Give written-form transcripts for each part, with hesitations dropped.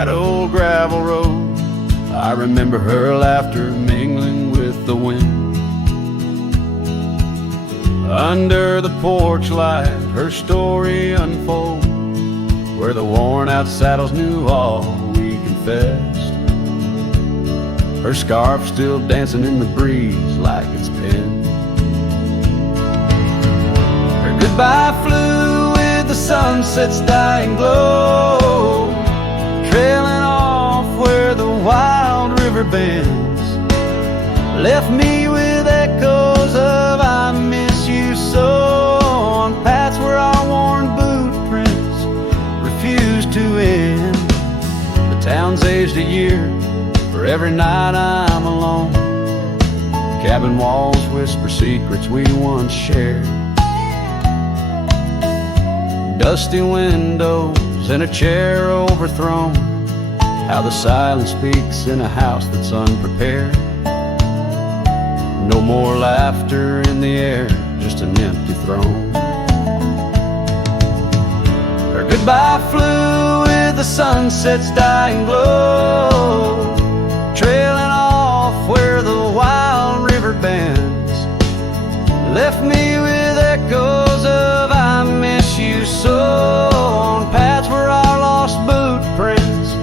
that old gravel road. I remember her laughter mingling with the wind. Under the porch light, her story unfolds, where the worn-out saddles knew all we confessed. Her scarf still dancing in the breeze like it's pinned. Her goodbye flew with the sunset's dying glow, trailing off where the wild river bends. Left me with echoes of I miss you so, on paths where our worn boot prints refused to end. The town's aged a year for every night I'm alone. Cabin walls whisper secrets we once shared. Dusty windows and a chair overthrown, how the silence speaks in a house that's unprepared. No more laughter in the air, just an empty throne. Her goodbye flew with the sunset's dying glow, trailing off where the wild river bends. Left me with echoes of I miss you so, on paths where our lost boot prints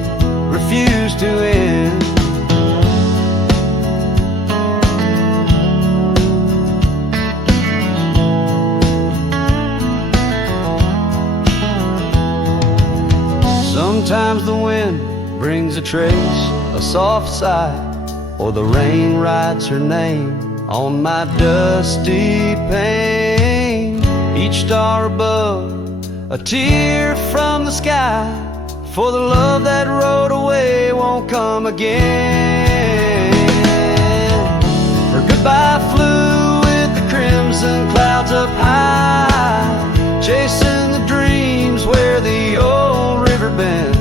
refuse to end. Sometimes the wind brings a trace, a soft sigh, or the rain writes her name on my dusty pane. Each star above, a tear from the sky, for the love that rode away won't come again. Her goodbye flew with the crimson clouds up high, chasing the dreams where the old river bends.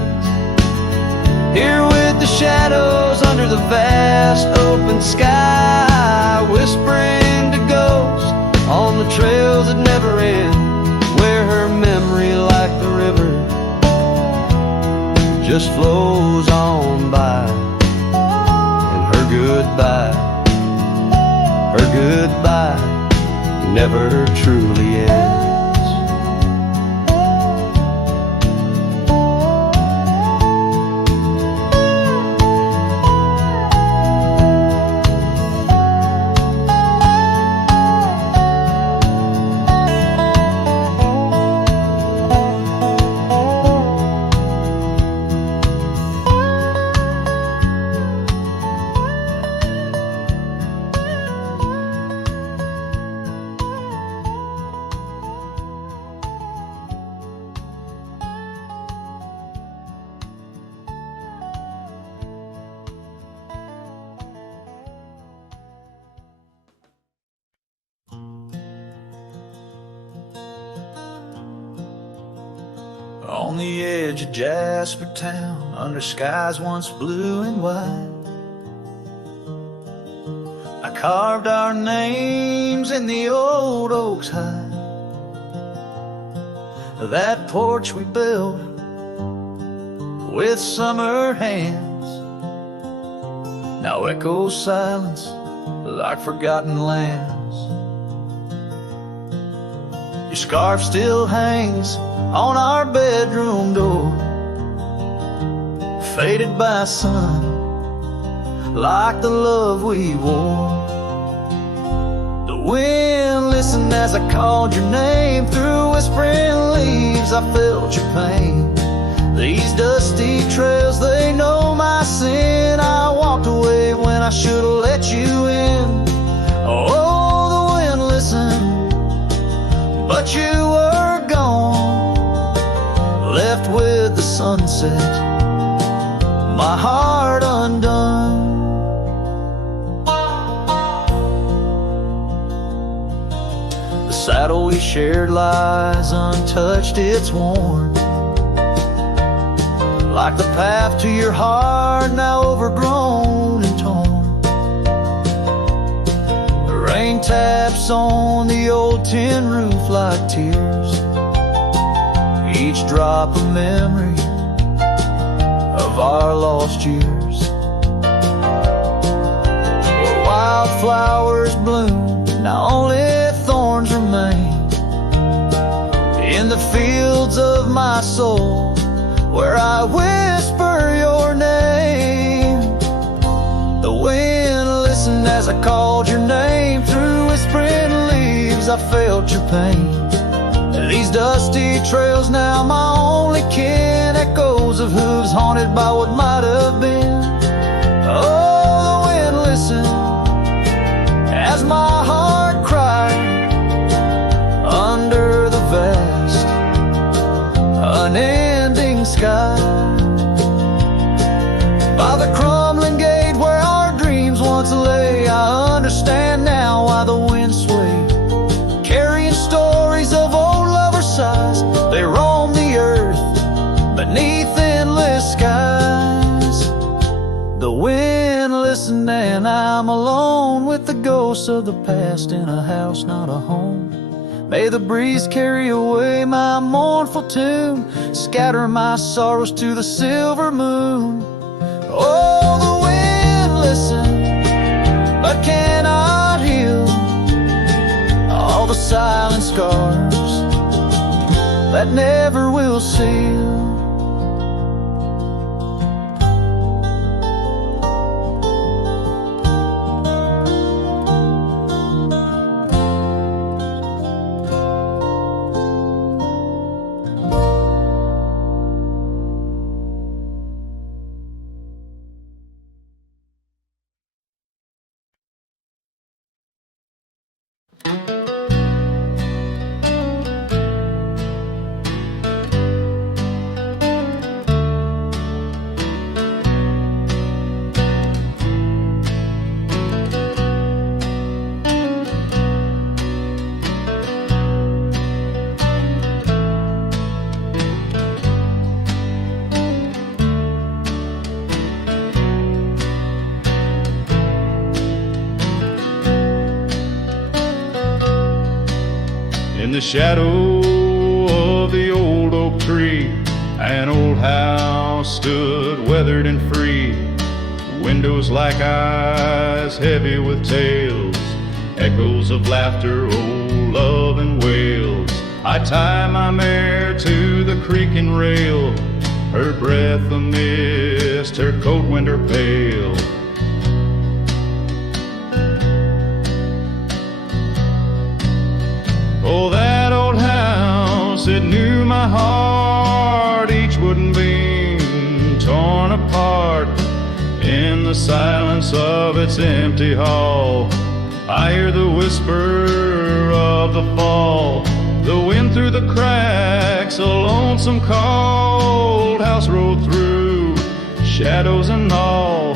Here with the shadows under the vast open sky, whispering to ghosts on the trails that never end, where her memory like the river just flows on by. And her goodbye never truly ends. On the edge of Jasper Town, under skies once blue and white, I carved our names in the old oak's hide. That porch we built with summer hands now echoes silence like forgotten lands. Your scarf still hangs on our bedroom door, faded by sun, like the love we wore. The wind listened as I called your name, through whispering leaves I felt your pain. These dusty trails, they know my sin. I walked away when I should've let you in. Oh, the wind listened, but you were gone, left with the sunset, my heart undone. The saddle we shared lies untouched, it's worn, like the path to your heart, now overgrown and torn. The rain taps on the old tin roof like tears, each drop a memory of of our lost years, where wildflowers bloom, now only thorns remain. In the fields of my soul, where I whisper your name, the wind listened as I called your name. Through whispering leaves I felt your pain. These dusty trails now my only kin, echoes of hooves haunted by what might have been. Oh, the wind listened as my heart cried under the vast, unending sky. By the crumbling gate where our dreams once lay, I understand now why the wind swayed, carrying stories of old lovers' sighs. They roam the earth beneath endless skies. The wind listened and I'm alone with the ghosts of the past in a house, not a home. May the breeze carry away my mournful tune, scatter my sorrows to the silver moon. Oh, the wind listened, but cannot heal all the silent scars that never will seal. In the shadow of the old oak tree, an old house stood weathered and free. Windows like eyes heavy with tales, echoes of laughter, old love and wails. I tie my mare to the creaking rail, her breath a mist, her coat winter pale. Oh, that old house, it knew my heart, each wooden beam torn apart. In the silence of its empty hall, I hear the whisper of the fall. The wind through the cracks, a lonesome cold house rolled through, shadows and all.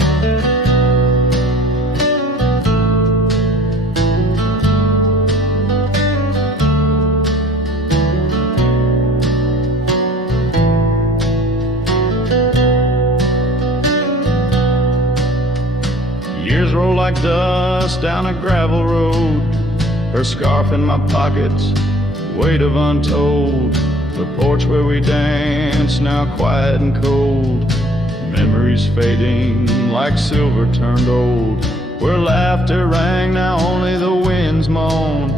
Years roll like dust down a gravel road, her scarf in my pocket, weight of untold. The porch where we danced, now quiet and cold. Memories fading like silver turned old. Where laughter rang, now only the winds moan.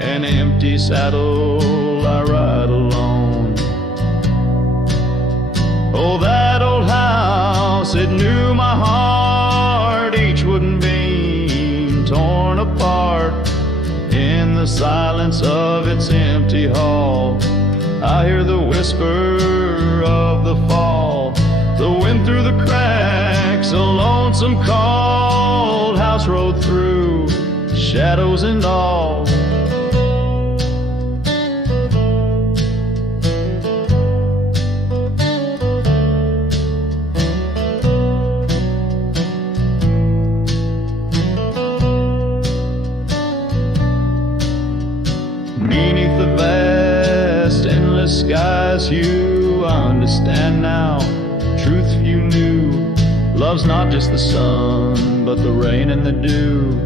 An empty saddle, I ride alone. Oh, that old house, it knew my heart, each wooden beam torn apart. In the silence of its empty hall, I hear the whisper of the fall. The wind through the cracks, a lonesome cold house rode through, shadows and all. Beneath the vast, endless skies, you understand now. Truth you knew, love's not just the sun, but the rain and the dew.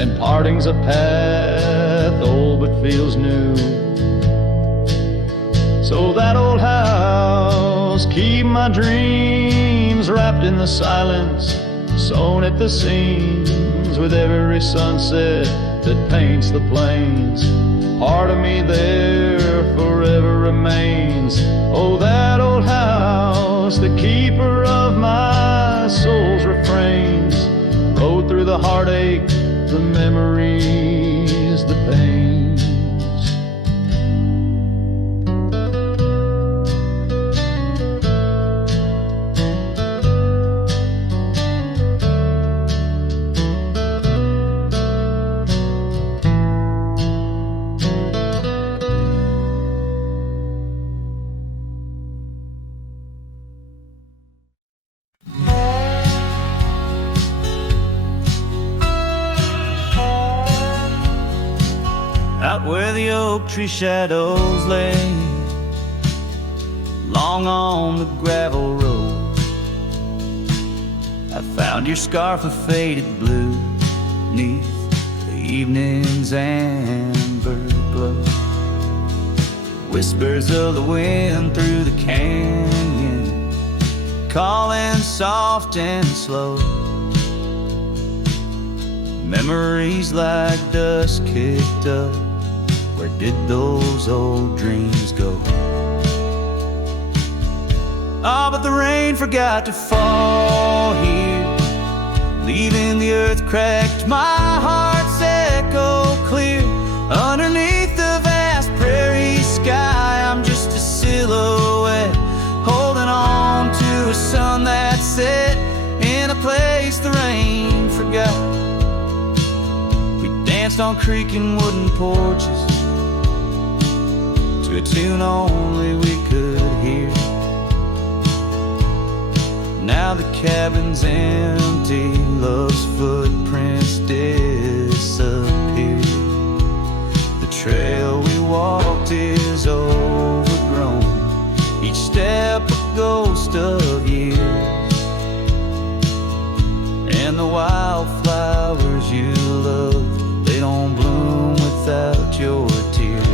And parting's a path, old but feels new. So that old house, keep my dreams trapped in the silence, sewn at the seams with every sunset that paints the plains. Part of me there forever remains. Oh, that old house, the keeper of my soul's refrains. Rode through the heartache, the memories, the pains. Out where the oak tree shadows lay, long on the gravel road, I found your scarf of faded blue neath the evening's amber glow. Whispers of the wind through the canyon, calling soft and slow. Memories like dust kicked up. Where did those old dreams go? Ah, but the rain forgot to fall here, leaving the earth cracked, my heart's echo clear. Underneath the vast prairie sky, I'm just a silhouette, holding on to a sun that set in a place the rain forgot. We danced on creaking wooden porches to a tune only we could hear. Now the cabin's empty, love's footprints disappear. The trail we walked is overgrown, each step a ghost of years. And the wildflowers you loved, they don't bloom without your tears.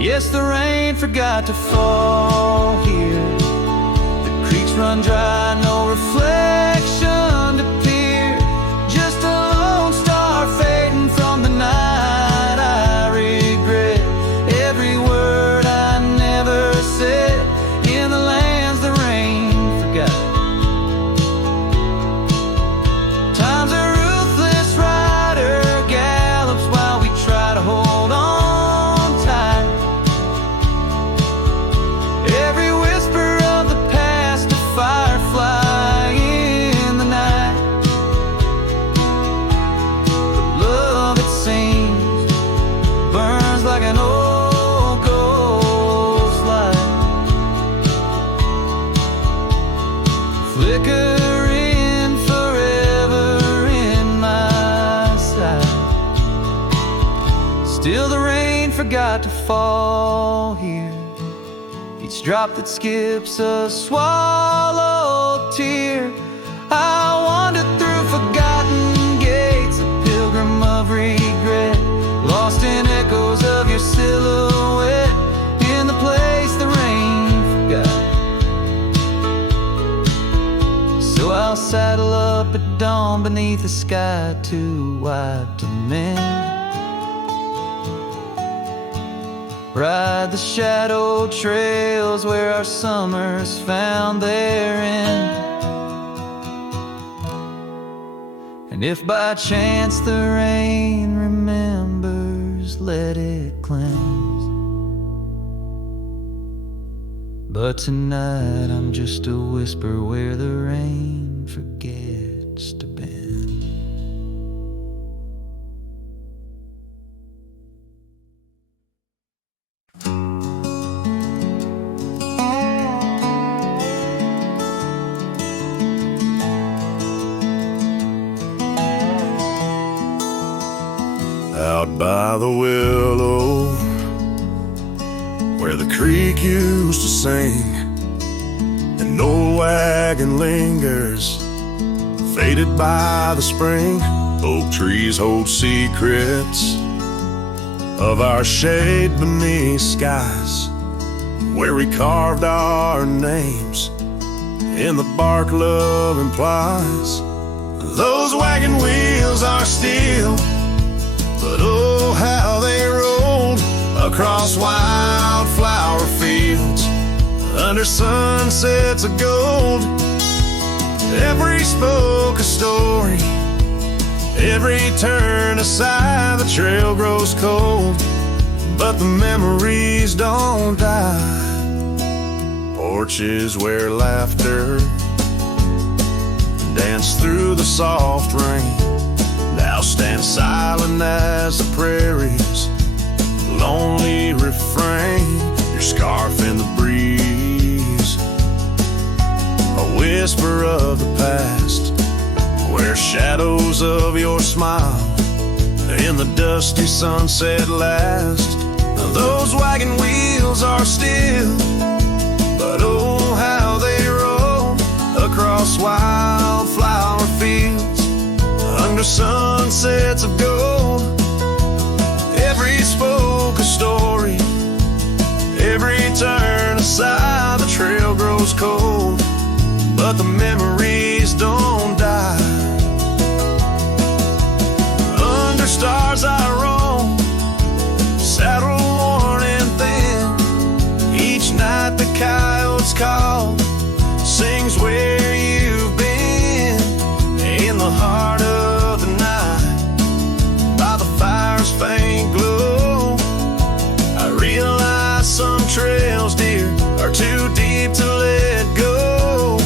Yes, the rain forgot to fall here. The creeks run dry, no reflection to peer. Just a lone star fading from the night. I regret every word I never said in the lands the rain forgot. Time's a ruthless rider, gallops while we try to hold on. Every whisper of the past, a firefly in the night. The love, it seems, burns like an old ghost light, flickering forever in my sight. Still the rain forgot to fall here. Each drop that skips a swallowed tear. I wandered through forgotten gates, a pilgrim of regret, lost in echoes of your silhouette in the place the rain forgot. So I'll saddle up at dawn beneath a sky too wide to mend, ride the shadowed trails where our summers found their end. And if by chance the rain remembers, let it cleanse. But tonight I'm just a whisper where the rain forgets to bend. Out by the willow, where the creek used to sing, an old wagon lingers, faded by the spring. Oak trees hold secrets of our shade beneath skies, where we carved our names in the bark love implies. Those wagon wheels are steel, but oh how they rolled across wildflower fields under sunsets of gold. Every spoke a story, every turn aside, the trail grows cold, but the memories don't die. Porches where laughter danced through the soft rain now stand silent as the prairie's lonely refrain. Your scarf in the breeze, a whisper of the past, where shadows of your smile in the dusty sunset last. Those wagon wheels are still, but oh how they roll across wildflower fields under sunsets of gold. Every spoke a story, every turn aside, the trail grows cold, but the memories don't die. Under stars I roam, saddle worn and thin. Each night the coyotes call, sings where you've been. In the heart of the night, by the fire's faint glow, I realize some trails, dear, are too deep to let go.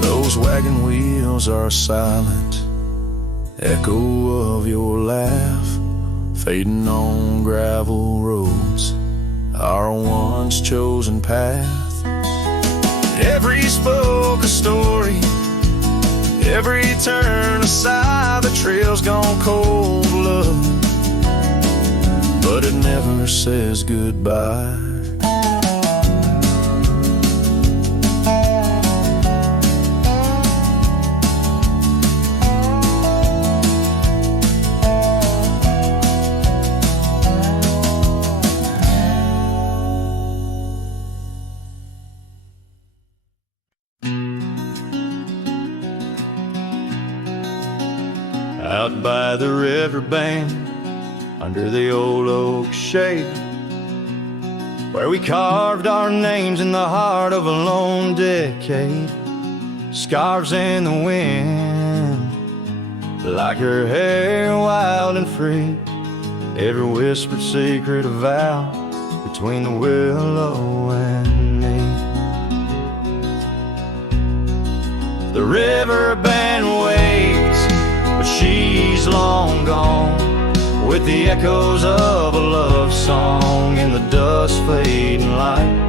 Those wagon wheels are a silent echo of your laugh, fading on gravel roads, our once chosen path. Every spoke a story, every turn aside, the trail's gone cold, love, but it never says goodbye. Out by the river bank, under the old oak shade, where we carved our names in the heart of a lone decade. Scarves in the wind, like her hair wild and free, every whispered secret a vow between the willow and me. The river band waits, but she's long gone, with the echoes of a love song in the dust fading light.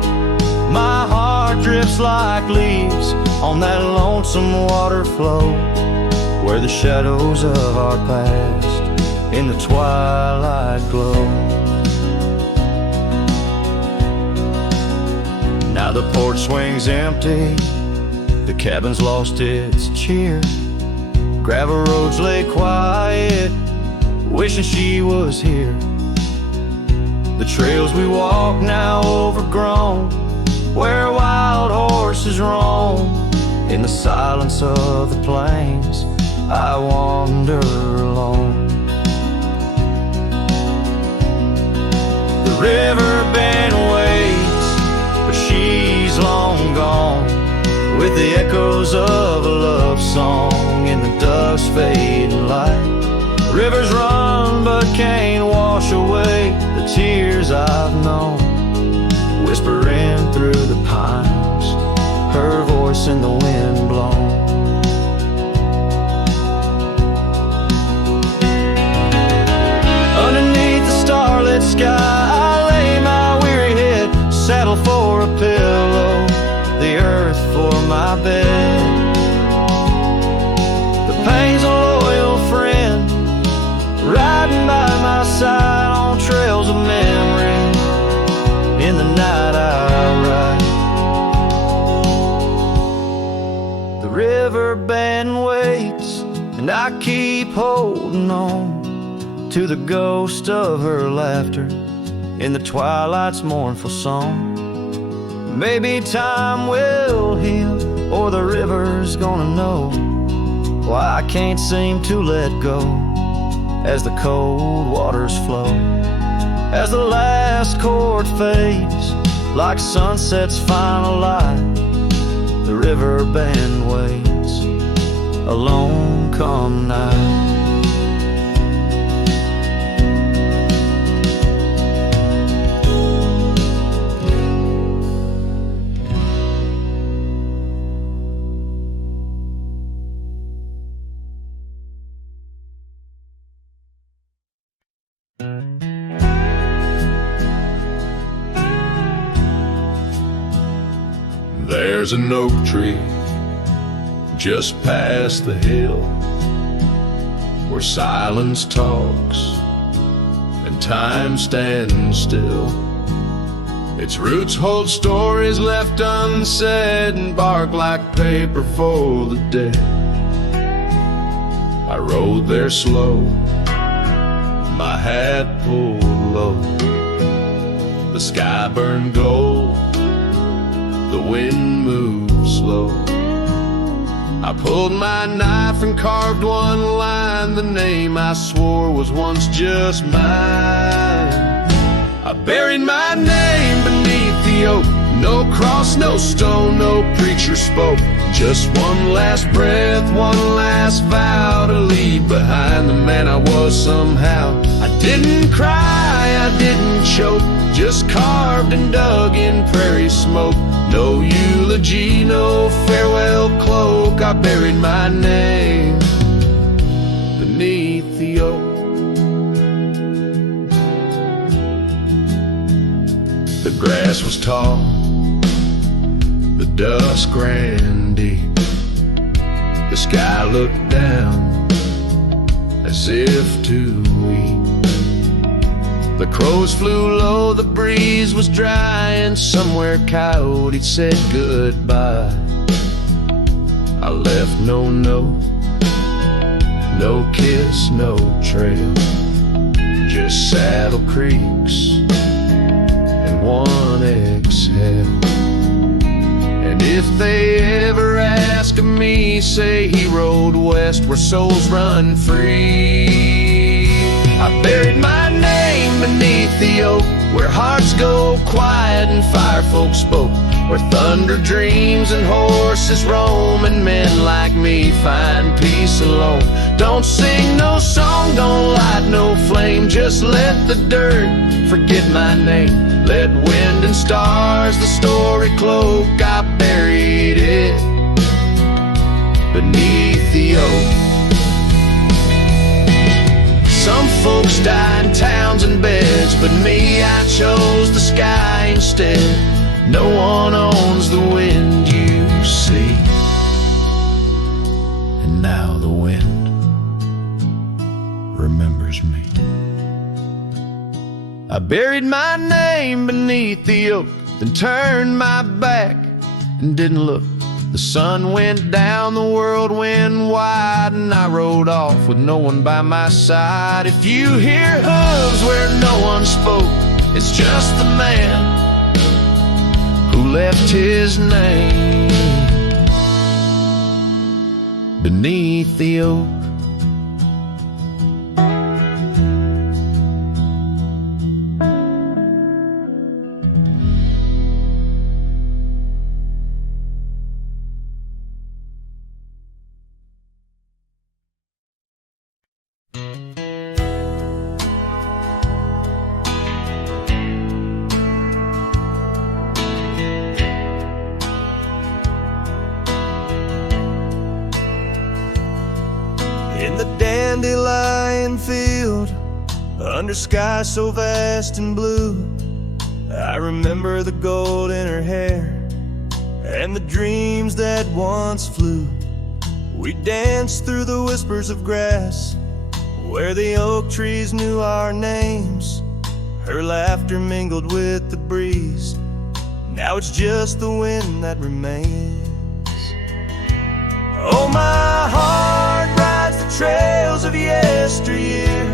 My heart drifts like leaves on that lonesome water flow, where the shadows of our past in the twilight glow. Now the porch swings empty, the cabin's lost its cheer, gravel roads lay quiet, wishing she was here. The trails we walk now overgrown, where wild horses roam. In the silence of the plains, I wander alone. The river band waits, but she's long gone, with the echoes of a love song in the dust fading light. Rivers run but can't wash away the tears I've known, whispering through the pines, her voice in the wind blown. Underneath the starlit sky, I lay my weary head, saddle for a pillow, the earth for my bed. The pain's a loyal friend, riding by my side on trails of memory. In the night I ride. The and I keep holding on to the ghost of her laughter in the twilight's mournful song. Maybe time will heal, or the river's gonna know why I can't seem to let go as the cold waters flow. As the last chord fades like sunset's final light, the river band waits alone come night. There's an oak tree just past the hill where silence talks and time stands still. Its roots hold stories left unsaid and bark like paper for the dead. I rode there slow, my hat pulled low. The sky burned gold, the wind moved slow. I pulled my knife and carved one line, the name I swore was once just mine. I buried my name beneath the oak. No cross, no stone, no preacher spoke. Just one last breath, one last vow to leave behind the man I was somehow. I didn't cry, I didn't choke, just carved and dug in prairie smoke. No eulogy, no farewell cloak. I buried my name beneath the oak. The grass was tall, the dusk ran deep. The sky looked down as if to weep. The crows flew low, the breeze was dry, and somewhere coyote said goodbye. I left no note, no kiss, no trail, just saddle creaks and one exhale. And if they ever ask of me, say he rode west where souls run free. I buried my name beneath the oak, where hearts go quiet and fire folk spoke, where thunder dreams and horses roam, and men like me find peace alone. Don't sing no song, don't light no flame, just let the dirt forget my name. Let wind and stars the story cloak. I buried it beneath the oak. Some folks die in towns and beds, but me, I chose the sky instead. No one owns the wind you see, and now the wind remembers me. I buried my name beneath the oak, then turned my back and didn't look. The sun went down, the world went wide, and I rode off with no one by my side. If you hear hooves where no one spoke, it's just the man who left his name beneath the oak. In the dandelion field, under sky so vast and blue, I remember the gold in her hair and the dreams that once flew. We danced through the whispers of grass where the oak trees knew our names. Her laughter mingled with the breeze, now it's just the wind that remains. Oh, my heart rides the yesteryear,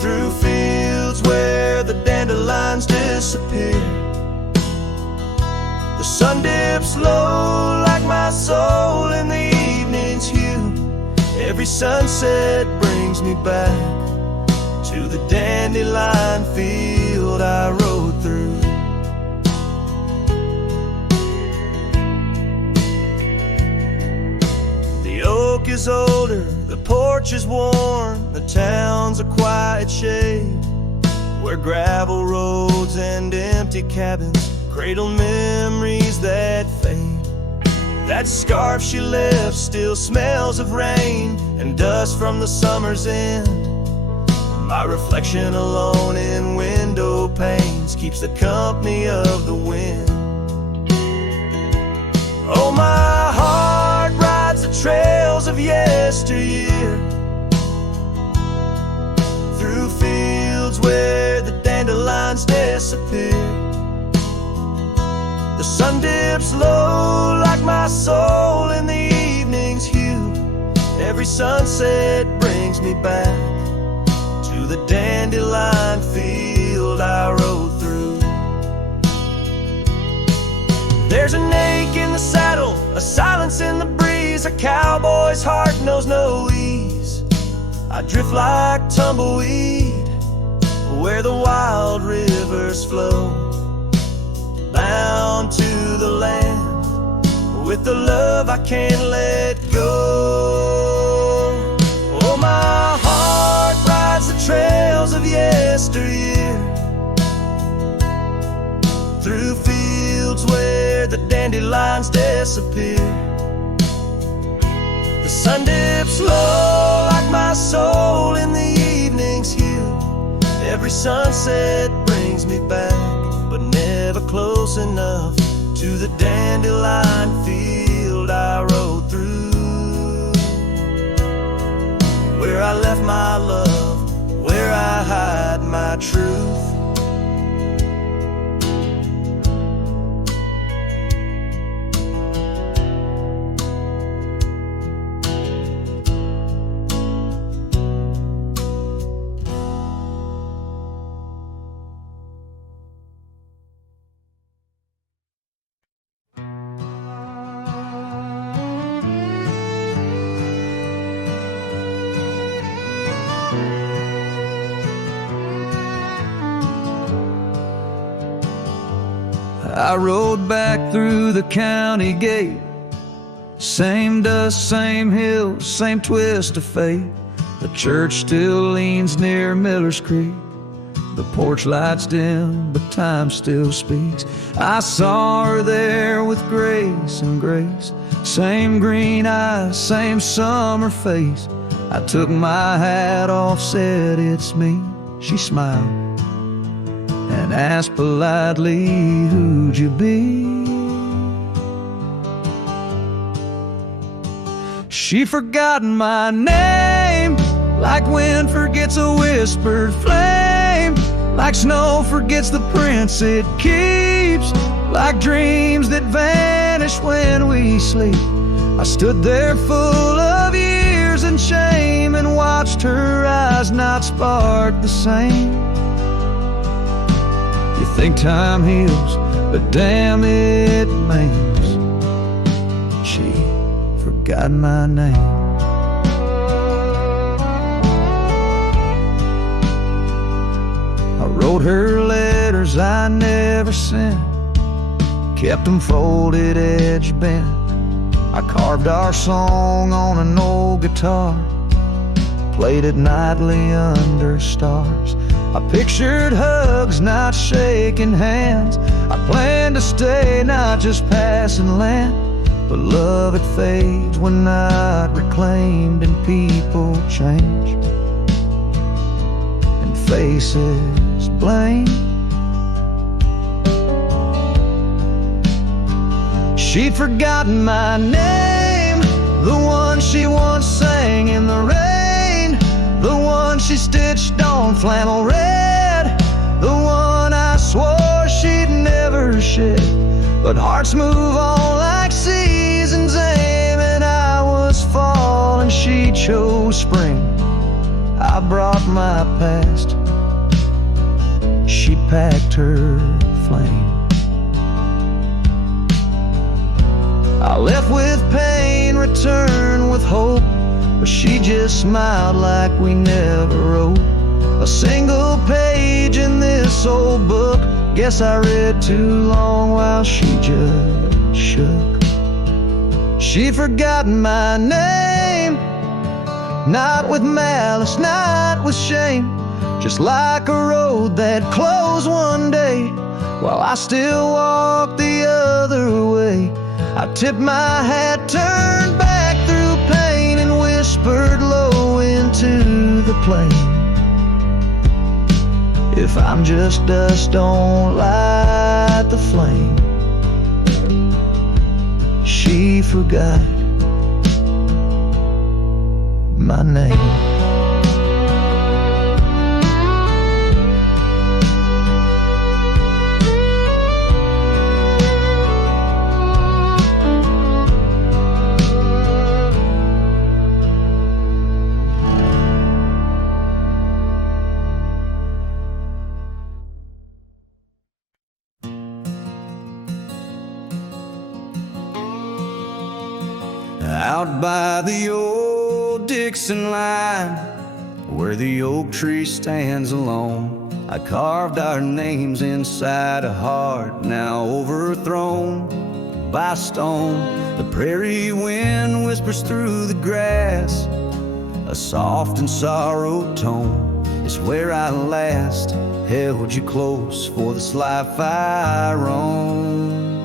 through fields where the dandelions disappear. The sun dips low like my soul in the evening's hue. Every sunset brings me back to the dandelion field I rode through. The oak is older, the porch is worn, the town's a quiet shade, where gravel roads and empty cabins cradle memories that fade. That scarf she left still smells of rain and dust from the summer's end. My reflection alone in window panes keeps the company of the wind. Oh, my heart rides the trails of yesteryear, through fields where the dandelions disappear. The sun dips low like my soul in the evening's hue. Every sunset brings me back to the dandelion field I rode through. There's an ache in the saddle, a silence in the breeze. A cowboy's heart knows no ease. I drift like tumbleweed where the wild rivers flow, bound to the land with the love I can't let go. Oh, my heart rides the trails of yesteryear, through fields where the dandelions disappear. The sun dips low like my soul in the evening's hue. Every sunset brings me back, but never close enough to the dandelion field I rode through, where I left my love, where I hide my truth. I rode back through the county gate, same dust, same hills, same twist of fate. The church still leans near Miller's Creek, the porch lights dim, but time still speaks. I saw her there with grace and grace, same green eyes, same summer face. I took my hat off, said it's me. She smiled and asked politely, who'd you be? She forgotten my name, like wind forgets a whispered flame, like snow forgets the prints it keeps, like dreams that vanish when we sleep. I stood there full of years and shame and watched her eyes not spark the same. You think time heals, but damn it maims. She forgot my name. I wrote her letters I never sent, kept them folded, edge bent. I carved our song on an old guitar, played it nightly under stars. I pictured hugs, not shaking hands. I planned to stay, not just passing land. But love, it fades when not reclaimed, and people change, and faces blame. She'd forgotten my name, the one she once sang in the rain, the one she stitched on flannel red, the one I swore she'd never shed. But hearts move on like seasons aim, and I was falling, she chose spring, I brought my past. She packed her flame. I left with pain, returned with hope, but she just smiled like we never wrote a single page in this old book. Guess I read too long while she just shook. She forgot my name, not with malice, not with shame, just like a road that closed one day while I still walk the other way. I tipped my hat, turned back through pain, and whispered low into the plain. If I'm just dust, don't light the flame. She forgot my name. Out by the old Dixon line, where the oak tree stands alone, I carved our names inside a heart now overthrown by stone. The prairie wind whispers through the grass, a soft and sorrowed tone. It's where I last held you close for this life I roam.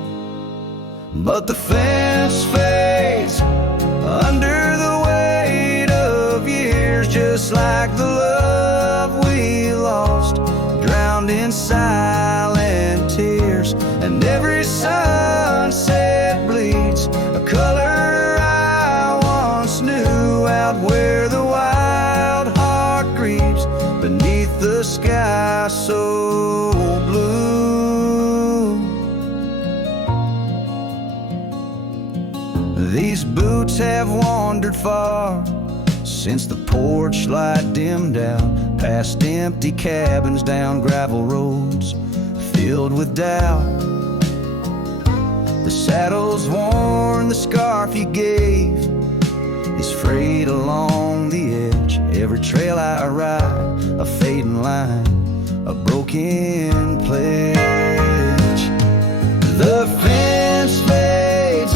But the fence fades under the weight of years, just like the love we lost, drowned in silent tears. And every sunset bleeds a color I once knew, out where the wild heart grieves beneath the sky so blue. These boots have wandered far since the porch light dimmed out, past empty cabins, down gravel roads filled with doubt. The saddle's worn, the scarf you gave is frayed along the edge. Every trail I ride, a fading line, a broken pledge. The fence fades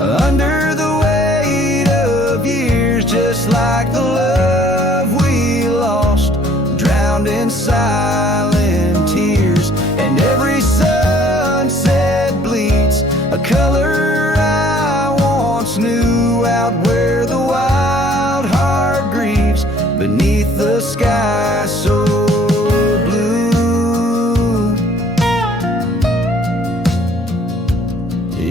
under the weight of years, just like the love we lost, drowned in silent tears. And every sunset bleeds a color I once knew, out where the wild heart grieves beneath the sky so blue.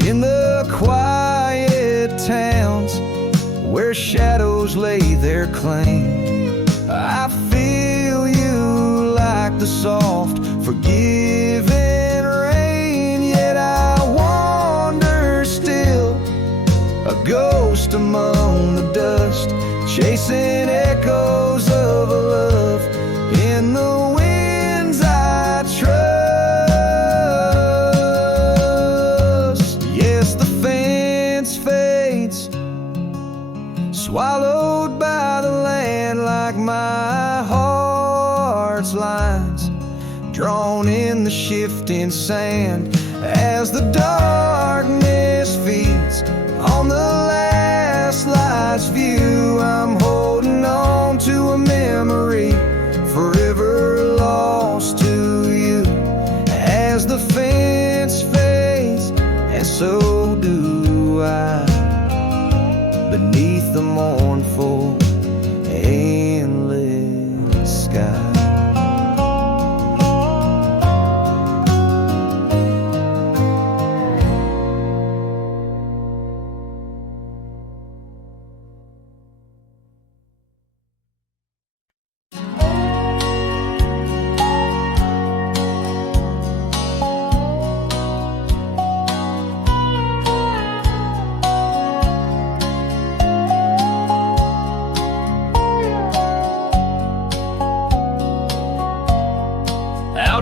In the quiet towns where shadows lay their claim, I feel you like the soft, forgiving rain. Yet I wander still, a ghost among the dust, chasing echoes of a love in the winds I trust. Yes, the fence fades, swallowed by the land, like my heart's lines, drawn in the shifting sand. As the darkness feeds on the last light's view, I'm holding on to a memory forever lost to you. As the fence fades, and so do I, beneath the mournful, endless sky.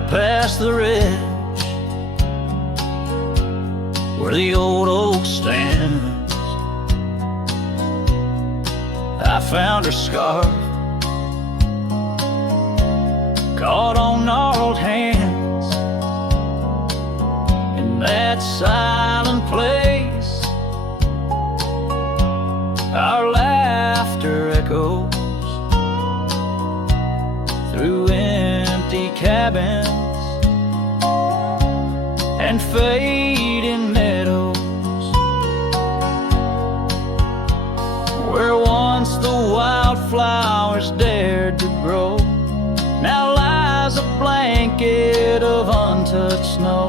past the ridge where the old oak stands, I found her scarf caught on gnarled hands in that silent place. Our laughter echoes through empty cabins and fading meadows, where once the wildflowers dared to grow, now lies a blanket of untouched snow.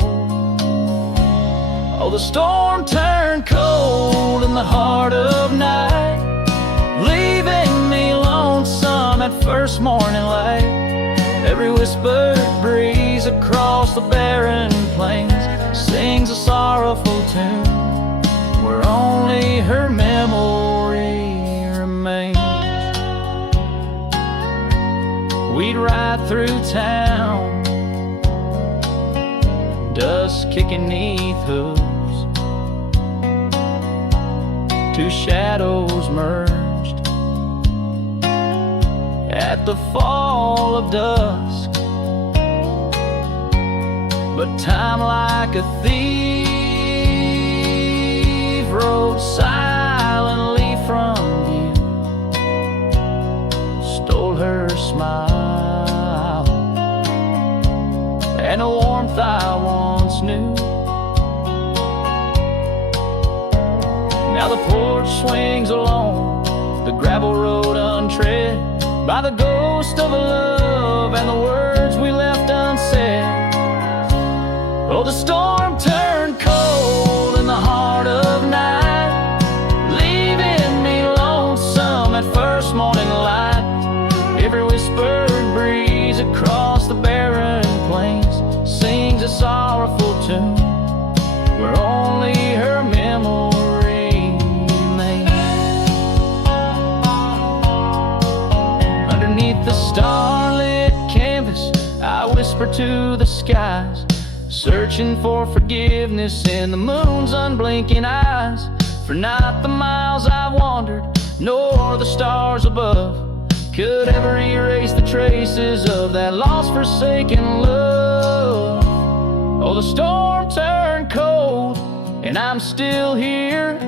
Oh, the storm turned cold in the heart of night, leaving me lonesome at first morning light. Every whispered breeze across the barren plains sings a sorrowful tune, where only her memory remains. We'd ride through town, dust kicking 'neath hooves, two shadows merged at the fall of dusk. But time, like a thief, rode silently from view, stole her smile and a warmth I once knew. Now the porch swings alone, the gravel road untread, by the ghost of a love and the words we left unsaid. Oh, the storm turned cold in the heart of night, leaving me lonesome at first morning light. Every whispered breeze across the barren plains sings a sorrowful tune, where only her memory remains. Underneath the starlit canvas, I whisper to the skies, searching for forgiveness in the moon's unblinking eyes. For not the miles I've wandered, nor the stars above, could ever erase the traces of that lost, forsaken love. Oh, the storm turned cold, and I'm still here,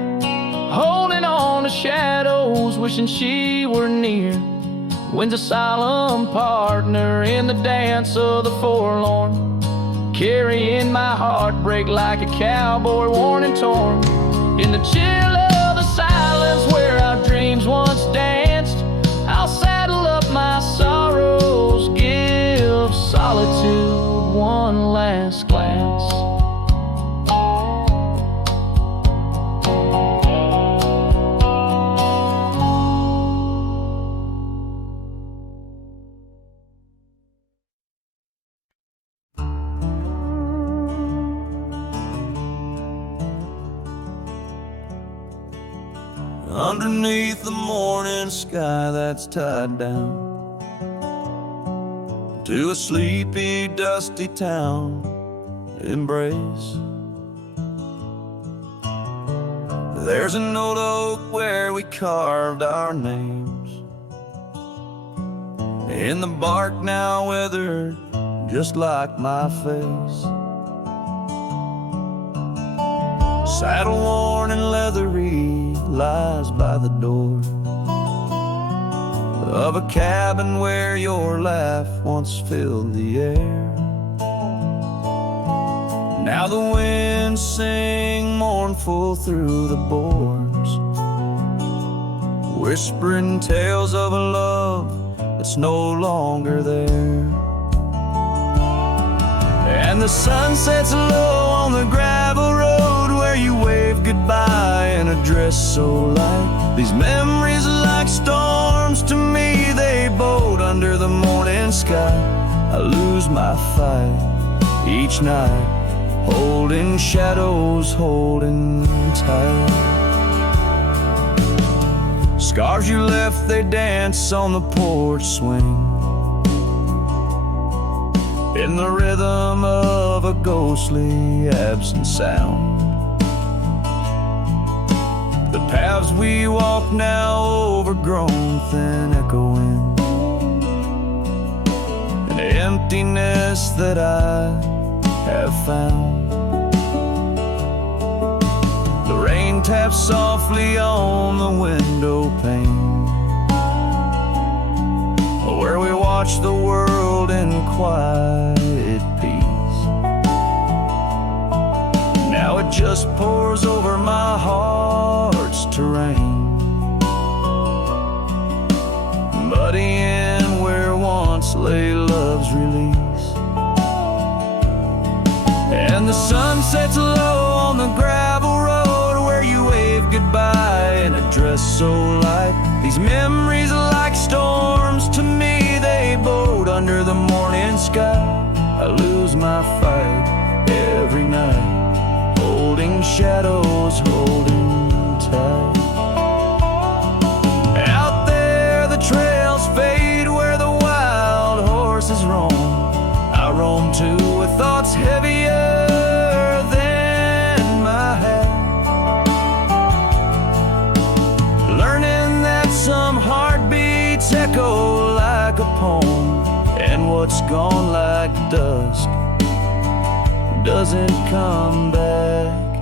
holding on to shadows, wishing she were near. Wind's a solemn partner in the dance of the forlorn, carrying my heartbreak like a cowboy worn and torn. In the chill of the silence where our dreams once danced, I'll saddle up my sorrows, give solitude one last glance. Underneath the morning sky that's tied down to a sleepy, dusty town, Immerse. There's an old oak where we carved our names, in the bark now weathered just like my face. Saddle worn and leathery lies by the door of a cabin where your laugh once filled the air. Now the winds sing mournful through the boards, whispering tales of a love that's no longer there. And the sun sets low on the gravel road where you wave goodbye in a dress so light. These memories are like storms to me, they boat under the morning sky. I lose my fight each night, holding shadows, holding tight. Scars you left, they dance on the porch swing, in the rhythm of a ghostly absent sound. The paths we walk now overgrown, thin echoing, an emptiness that I have found. The rain taps softly on the window pane, where we watch the world in quiet peace. Now it just pours over my heart's terrain, muddying where once lay love's release. And the sun sets low on the gravel road where you wave goodbye in a dress so light. These memories are like storms to me, they bode under the morning sky. I lose my fight every night, holding shadows, holding tight. Out there the trails fade where the wild horses roam. I roam too with thoughts heavier than my head, learning that some heartbeats echo like a poem, and what's gone like dusk doesn't come back.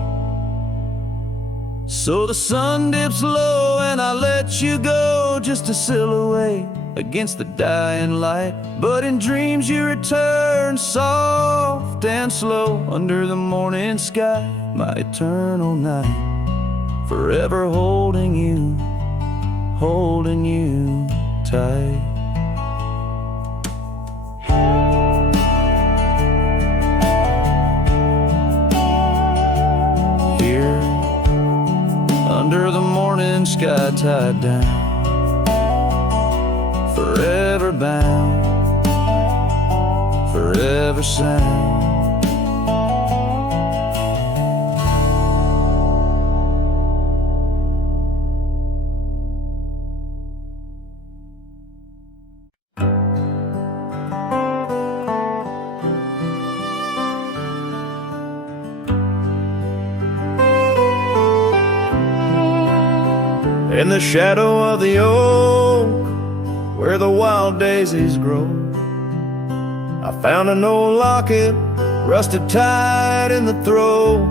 So the sun dips low and I let you go, just a silhouette against the dying light. But in dreams you return, soft and slow, under the morning sky, my eternal night, forever holding you tight. Here, under the morning sky, tied down, forever bound, forever sound. In the shadow of the oak, where the wild daisies grow, I found an old locket, rusted tight in the throes.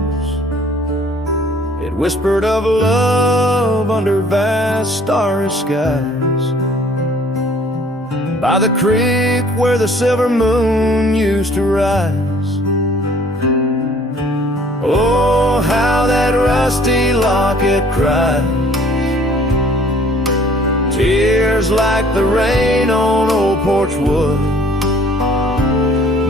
It whispered of love under vast starry skies, by the creek where the silver moon used to rise. Oh, how that rusty locket cries, tears like the rain on old porch wood.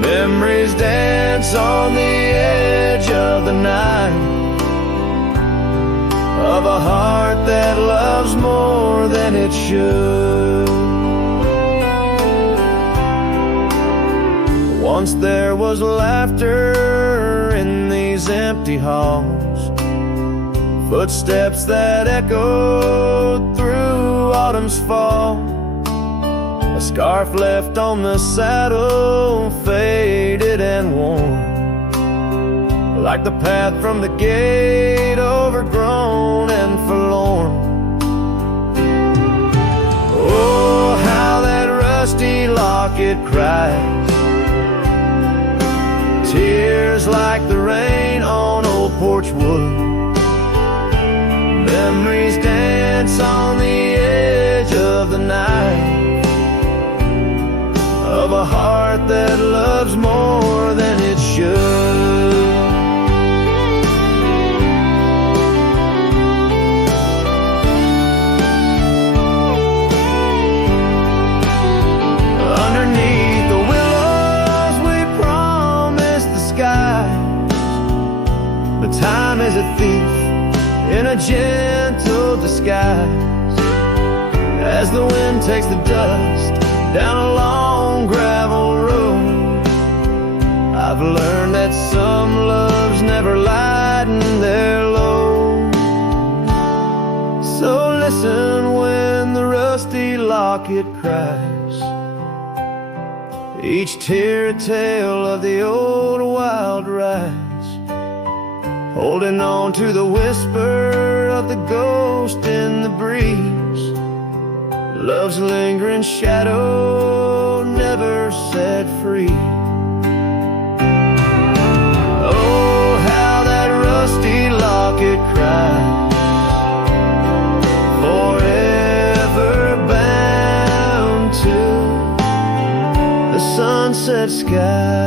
Memories dance on the edge of the night, of a heart that loves more than it should. Once there was laughter in these empty halls, footsteps that echoed through autumn's fall. A scarf left on the saddle, faded and worn, like the path from the gate, overgrown and forlorn. Oh, how that rusty locket cries, tears like the rain on old porch wood. Memories dance on the edge of the night, of a heart that loves more than it should. Underneath the willows we promised the skies, but time is a thief in a gentle disguise, as the wind takes the dust down a long gravel road. I've learned that some loves never lighten their load. So listen when the rusty locket cries, each tear a tale of the old wild rise, holding on to the whisper of the ghost in the breeze. Love's lingering shadow never set free. Oh, how that rusty locket cries, forever bound to the sunset sky.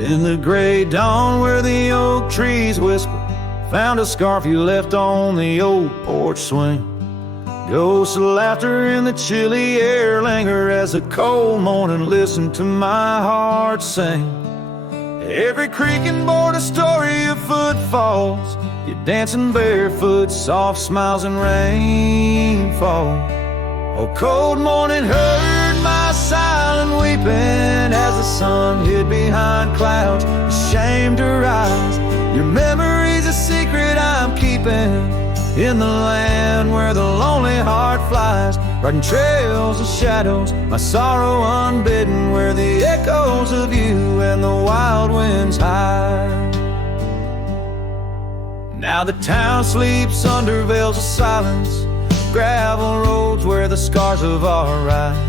In the gray dawn where the oak trees whisper, found a scarf you left on the old porch swing. Ghosts of laughter in the chilly air linger as the cold morning listen to my heart sing. Every creaking board a story of footfalls, you dancing barefoot, soft smiles and rainfall. Oh, cold morning heard my silent weeping as the sun hid behind clouds, ashamed to rise. Your memory's a secret I'm keeping in the land where the lonely heart flies, riding trails of shadows, my sorrow unbidden, where the echoes of you and the wild winds hide. Now the town sleeps under veils of silence, gravel roads where the scars of our rides.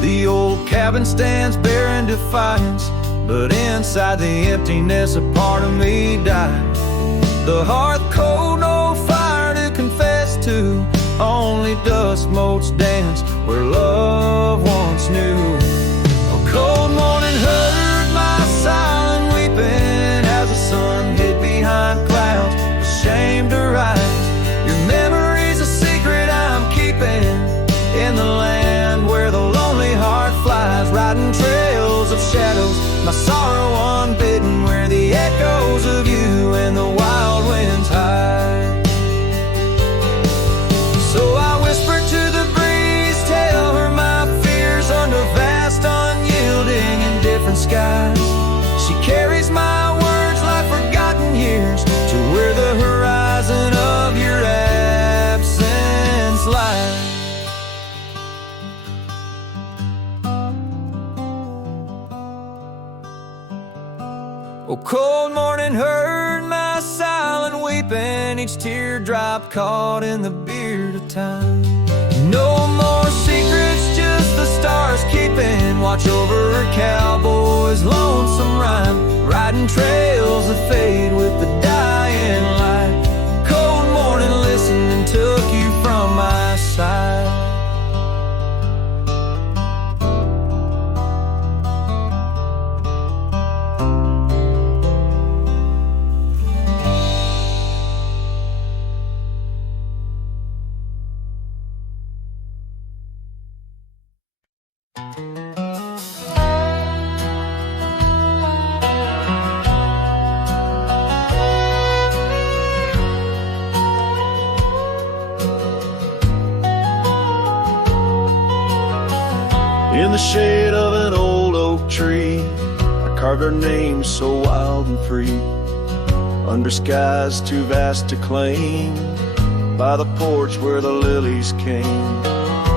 The old cabin stands bare in defiance, but inside the emptiness a part of me died. The hearth cold, no fire to confess to, only dust motes dance where love once knew. A cold morning heard my silent weeping as the sun hid behind clouds, ashamed to rise. Your memory's a secret I'm keeping in the land where the lonely heart flies, riding trails of shadows, my sorrow unbidden, where the echoes of you and the wild winds hide. So I whisper to the breeze, tell her my fears under vast, unyielding, indifferent skies. She carries my words like forgotten years to where the horizon of your absence lies. Oh, cold morning heard my silent weeping, each teardrop caught in the beard of time. No more secrets, just the stars keeping watch over her cowboy's lonesome rhyme, riding trails that fade with the dying light. Cold morning listening took you from my side. In the shade of an old oak tree, I carved our names so wild and free, under skies too vast to claim, by the porch where the lilies came.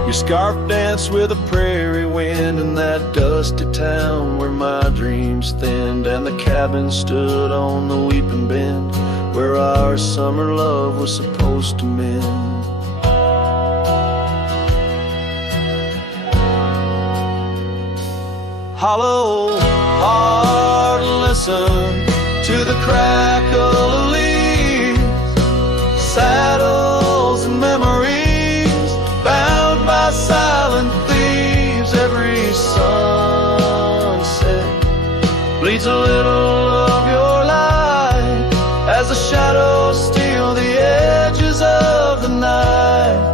Your scarf danced with a prairie wind in that dusty town where my dreams thinned, and the cabin stood on the weeping bend where our summer love was supposed to mend. Hollow heart, listen to the crackle of leaves, saddles and memories bound by silent thieves. Every sunset bleeds a little of your light as the shadows steal the edges of the night.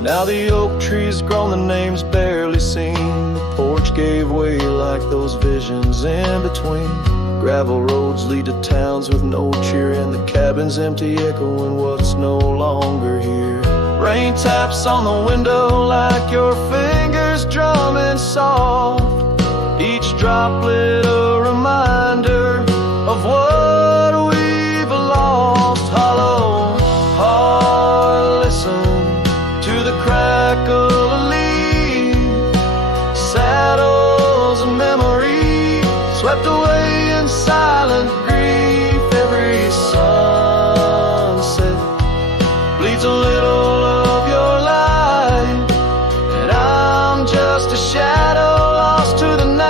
Now the oak tree's grown, the name's barely seen. The porch gave way like those visions in between. Gravel roads lead to towns with no cheer, and the cabins empty, echoing what's no longer here. Rain taps on the window like your fingers drumming soft, each droplet a reminder of what we've lost. Hollow heart, listen to the crackle of leaves, saddles and memories swept away in silent grief. Every sunset bleeds a little of your light, and I'm just a shadow lost to the night.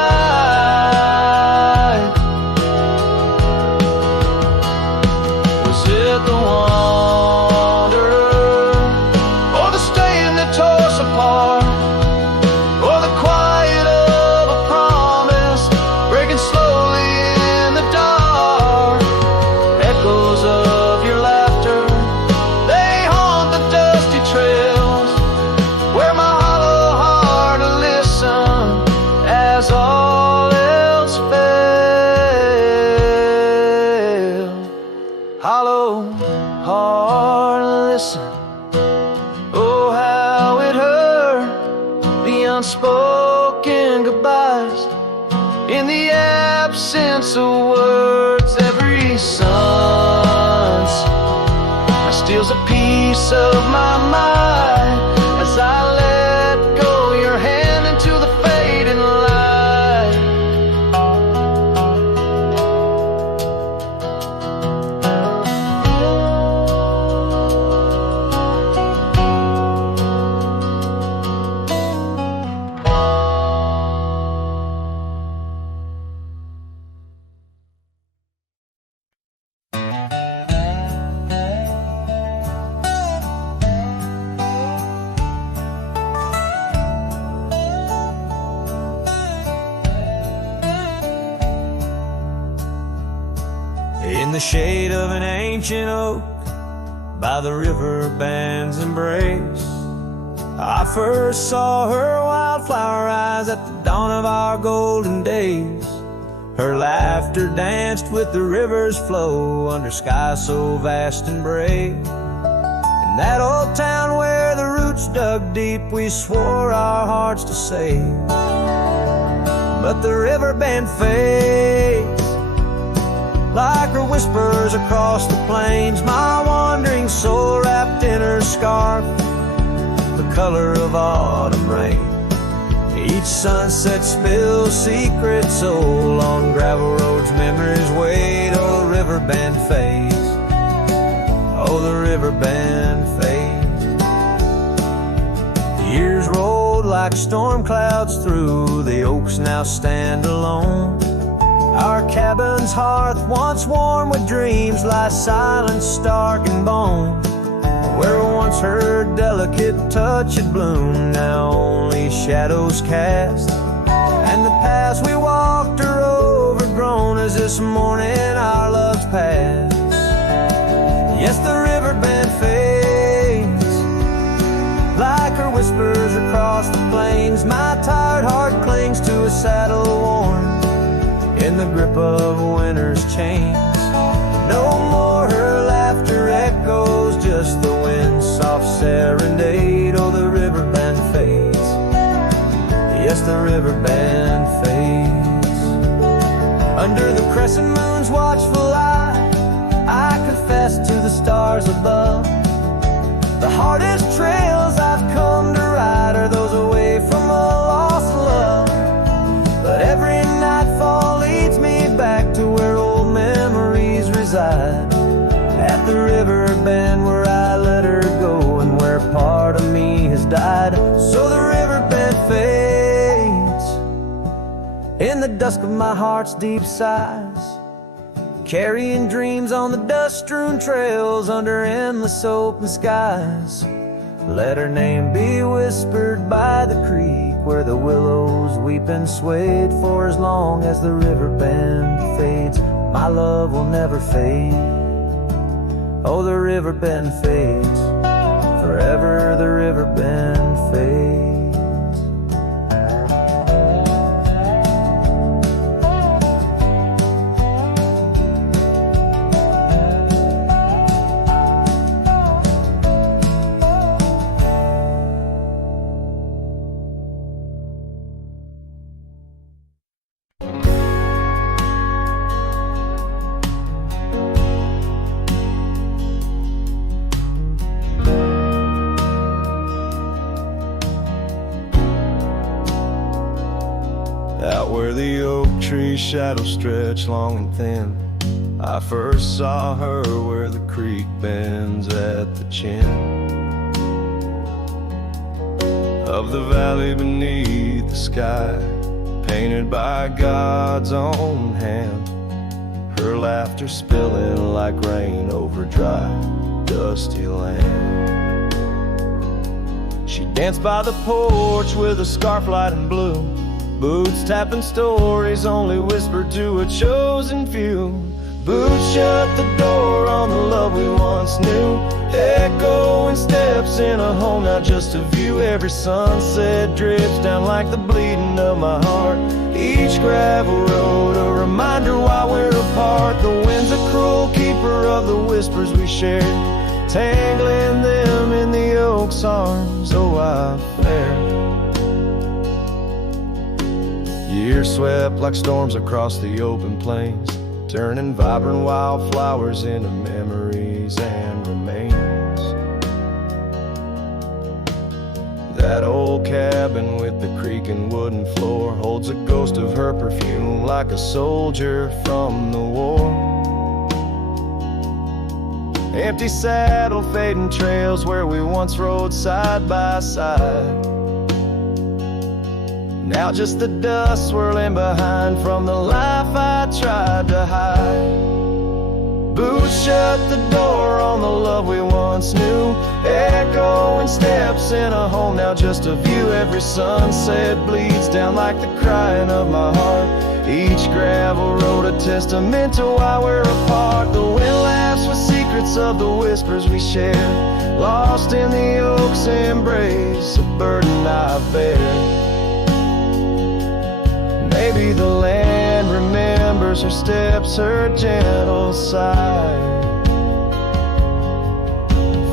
Was it the wanderer, or the stain that tore us apart, or the quiet of a promise breaking slowly in the dark? Echoes of your laughter, they haunt the dusty trails where my hollow heart will listen as all else failed. Hollow heart, listen, oh how it hurt, the unspoken goodbyes in the absence of words. Every sunset steals a piece of my mind as I let go your hand into the fading light. In the shade of an ancient oak, by the river band's embrace, I first saw her wildflower eyes at the dawn of our golden days. Her laughter danced with the river's flow under skies so vast and brave. In that old town where the roots dug deep, we swore our hearts to save. But the river band fades like her whispers across the plains. My wandering soul wrapped in her scarf, the color of autumn rain. Each sunset spills secrets soul on gravel roads, memories wait. Oh, the river band fades, oh, the river band fades. The years rolled like storm clouds through, the oaks now stand alone. Our cabin's hearth, once warm with dreams, lies silent, stark and bone. Where once her delicate touch had bloomed, now only shadows cast. And the paths we walked are overgrown as this morning our love's past. Yes, the river band fades like her whispers across the plains. My tired heart clings to a saddle worn in the grip of winter's chains. No more her laughter echoes, just the wind's soft serenade. Oh, the river band fades, yes, the river band fades. Under the crescent moon's watchful eye, I confess to the stars above, the hardest trails I've come to ride are those away from a lost love. But every nightfall leads me back to where old memories reside, at the river bend where I let her go and where part of me has died. So the river bend fades in the dusk of my heart's deep sighs, carrying dreams on the dust-strewn trails under endless open skies. Let her name be whispered by the creek where the willows weep and swayed. For as long as the river bend fades, my love will never fade. Oh, the river bend fades, forever the river bend fades. Out where the oak tree shadows stretch long and thin, I first saw her where the creek bends at the chin of the valley beneath the sky, painted by God's own hand. Her laughter spilling like rain over dry, dusty land. She danced by the porch with a scarf light and blue, boots tapping stories only whispered to a chosen few. Boots shut the door on the love we once knew, echoing steps in a home, not just a view. Every sunset drips down like the bleeding of my heart. Each gravel road a reminder why we're apart. The wind's a cruel keeper of the whispers we shared, tangling them in the oak's arms. Oh, I fared. Years swept like storms across the open plains, turning vibrant wildflowers into memories and remains. That old cabin with the creaking wooden floor holds a ghost of her perfume like a soldier from the war. Empty saddle, fading trails where we once rode side by side. Now just the dust swirling behind from the life I tried to hide. Boots shut the door on the love we once knew, echoing steps in a home, now just a view. Every sunset bleeds down like the crying of my heart. Each gravel road a testament to why we're apart. The wind laughs with secrets of the whispers we share, lost in the oak's embrace, a burden I bear. Maybe the land remembers her steps, her gentle sigh,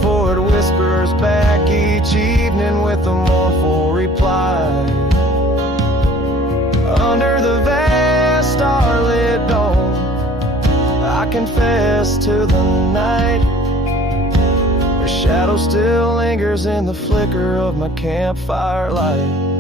for it whispers back each evening with a mournful reply. Under the vast starlit dome, I confess to the night, her shadow still lingers in the flicker of my campfire light.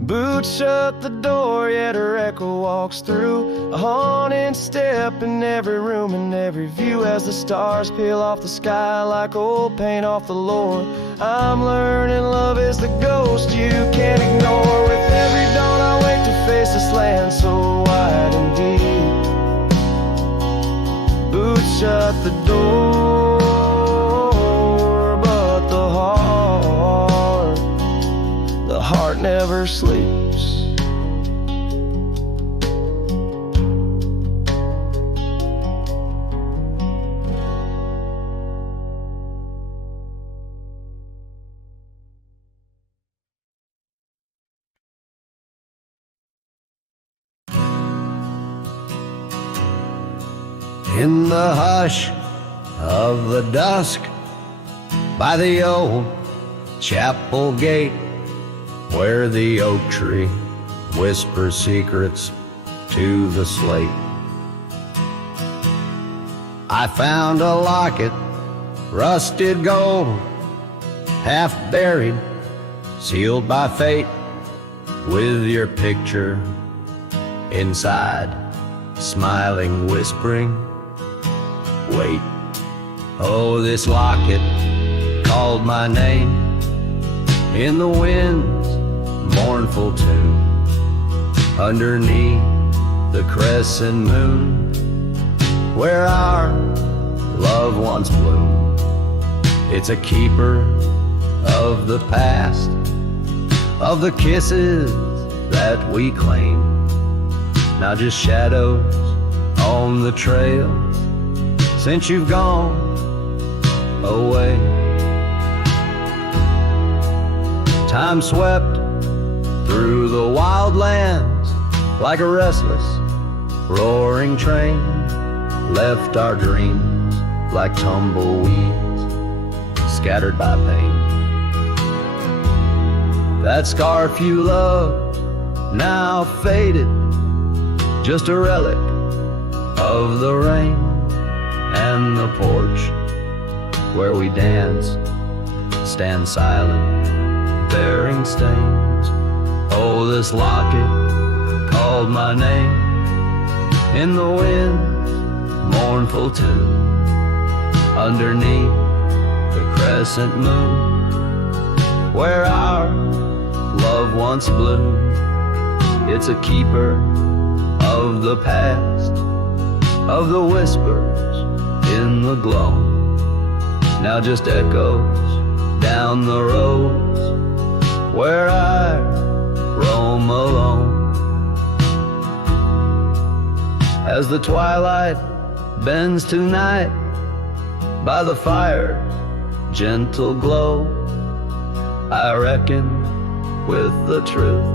Boots shut the door, yet her echo walks through, a haunting step in every room and every view. As the stars peel off the sky like old paint off the Lord, I'm learning love is the ghost you can't ignore. With every dawn I wake to face this land so wide and deep. Boots shut the door, but the heart never sleeps. In the hush of the dusk, by the old chapel gate, where the oak tree whispers secrets to the slate, I found a locket, rusted gold, half buried, sealed by fate, with your picture inside, smiling, whispering, wait. Oh, this locket called my name in the wind's mournful tune, underneath the crescent moon, where our love once bloomed. It's a keeper of the past, of the kisses that we claim, now just shadows on the trails since you've gone away. Time swept through the wild lands like a restless, roaring train, left our dreams like tumbleweeds, scattered by pain. That scarf you loved, now faded, just a relic of the rain, and the porch where we danced, stand silent, bearing stains. this locket called my name in the wind's mournful tune, underneath the crescent moon, where our love once bloomed. It's a keeper of the past, of the whispers in the gloam, now just echoes down the roads where I roam alone. As the twilight bends to night by the fire's gentle glow, I reckon with the truth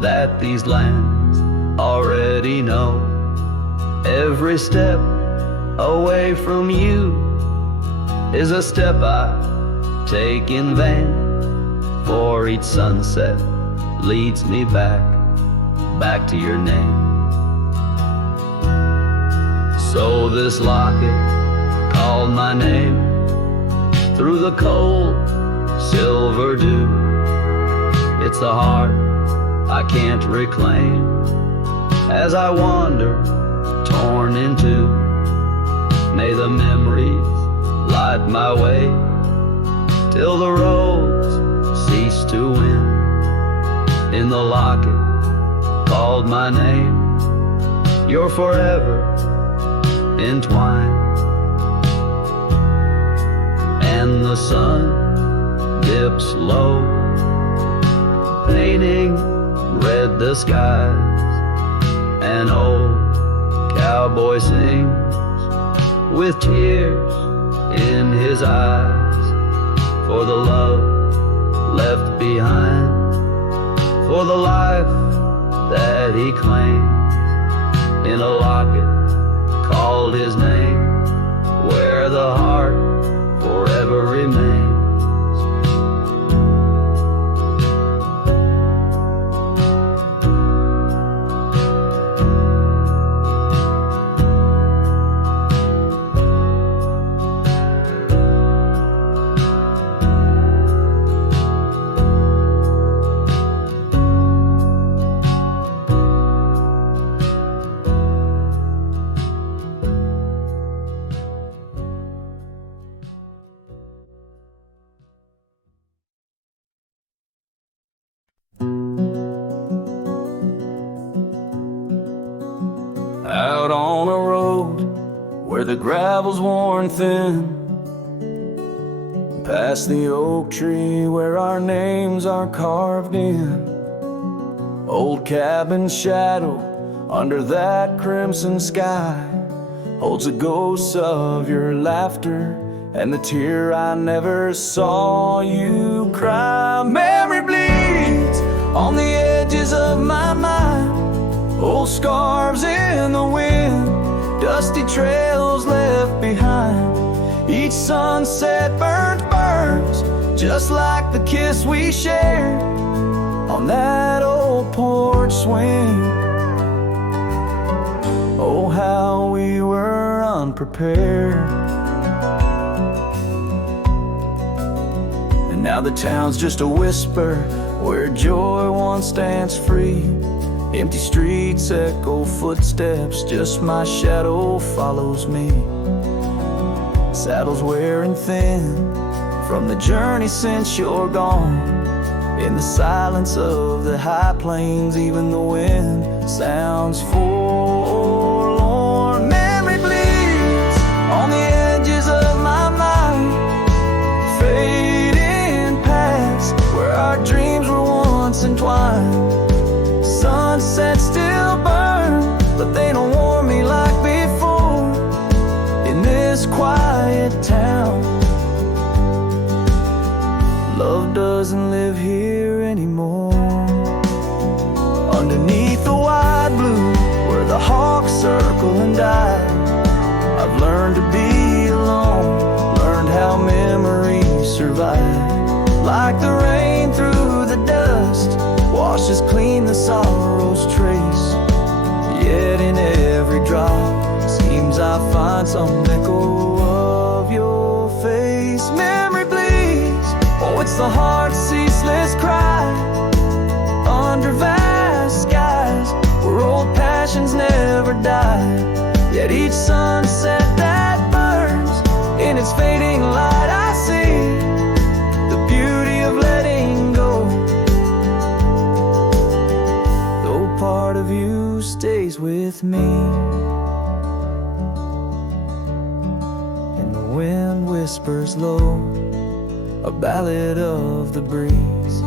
that these lands already know. Every step away from you is a step I take in vain, for each sunset leads me back to your name. So this locket called my name through the cold silver dew. It's the heart I can't reclaim as I wander torn in two. May the memories light my way till the roads cease to win. In the locket called my name, you're forever entwined. And the sun dips low, painting red the skies. An old cowboy sings with tears in his eyes, for the love left behind, for the life that he claims. In a locket called his name, where the heart forever remains. Out on a road where the gravel's worn thin, past the oak tree where our names are carved in. Old cabin shadow under that crimson sky holds the ghosts of your laughter and the tear I never saw you cry. Memory bleeds on the edges of my mind, old scarves in the wind, dusty trails left behind. Each sunset burns just like the kiss we shared on that old porch swing. Oh, how we were unprepared. And now the town's just a whisper where joy once danced free. Empty streets echo footsteps, just my shadow follows me. Saddles wearing thin from the journey since you're gone. In the silence of the high plains, even the wind sounds forlorn. Memory bleeds on the edges of my mind, fading past where our dreams were once entwined. Sunsets still burn, but they don't warm me like before. In this quiet town, love doesn't live here anymore. Underneath the wide blue, where the hawks circle and die, I've learned to be alone, learned how memories survive. Like the rain through the dust, washes clean the sorrow's trace. Yet in every drop, seems I find some echo of your face. Memory bleeds, oh, it's the heart's ceaseless cry, undervalued passions never die. Yet each sunset that burns, in its fading light I see the beauty of letting go. Though part of you stays with me, and the wind whispers low a ballad of the breeze.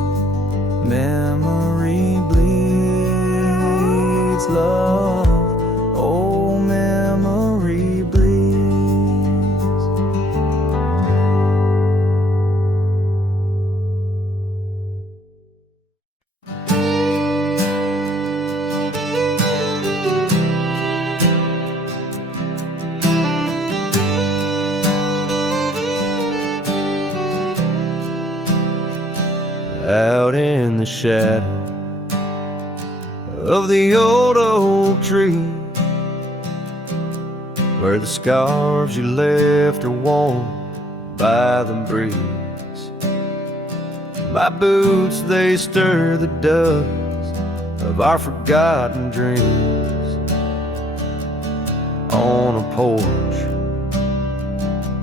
Memory bleeds love, oh memory bleeds. Out in the shadow of the old oak tree, where the scarves you left are worn by the breeze. My boots, they stir the dust of our forgotten dreams. On a porch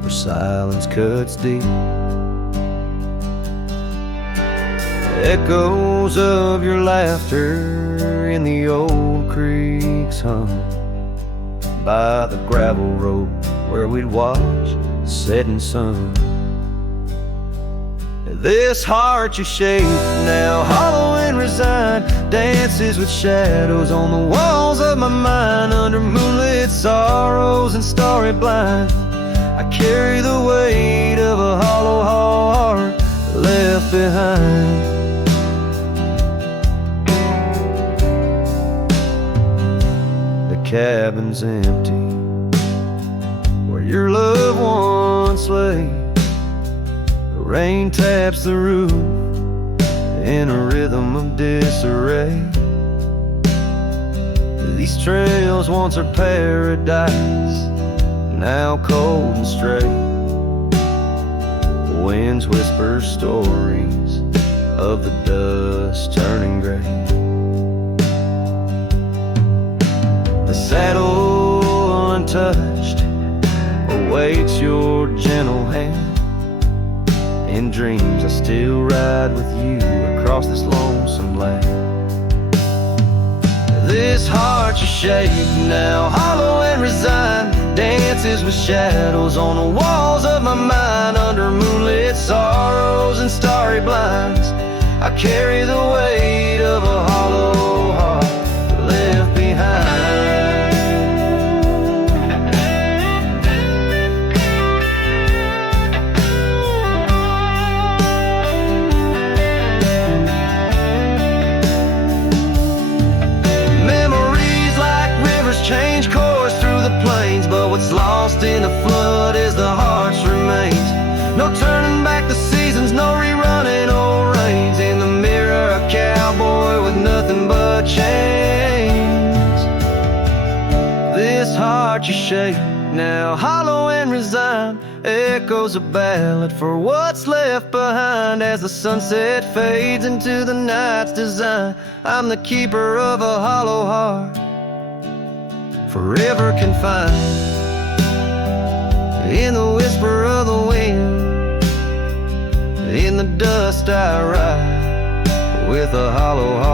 where silence cuts deep, echoes of your laughter in the old creeks hum by the gravel road where we'd watch the setting sun. This heart you shaped, now hollow and resigned, dances with shadows on the walls of my mind. Under moonlit sorrows and starry blinds, I carry the weight of a hollow heart left behind. Cabin's empty where your loved ones lay. The rain taps the roof in a rhythm of disarray. These trails once are paradise, now cold and straight. The winds whisper stories of the dust turning gray. The saddle untouched awaits your gentle hand. In dreams I still ride with you across this lonesome land. This heart you shape, now hollow and resigned, dances with shadows on the walls of my mind. Under moonlit sorrows and starry blinds, I carry the weight of a hollow heart left behind. Change course through the plains, but what's lost in the flood is the heart's remains. No turning back the seasons, no rerunning old reins. In the mirror a cowboy with nothing but chains. This heart you shape, now hollow and resigned, echoes a ballad for what's left behind. As the sunset fades into the night's design, I'm the keeper of a hollow heart, forever confined. In the whisper of the wind, in the dust I ride with a hollow heart.